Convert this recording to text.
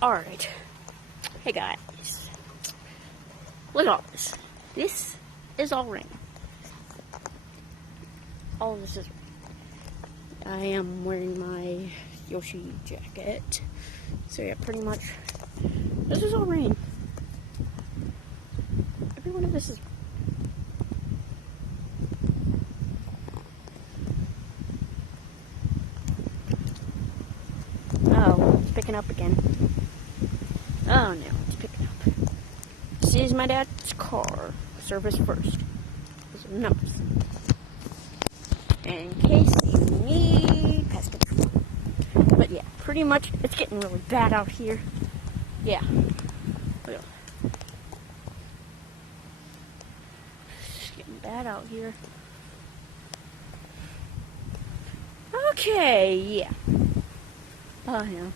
Alright. Hey guys. Look at all this. This is all rain. All of this is rain. I am wearing my Yoshi jacket. So yeah, pretty much this is all rain. Every one of this is oh, it's picking up again. Oh no, it's picking up. This is my dad's car. Service first. Those are the numbers. In case you need pest control. But yeah, pretty much it's getting really bad out here. Yeah. Look at that. It's getting bad out here. Okay, yeah. Oh yeah.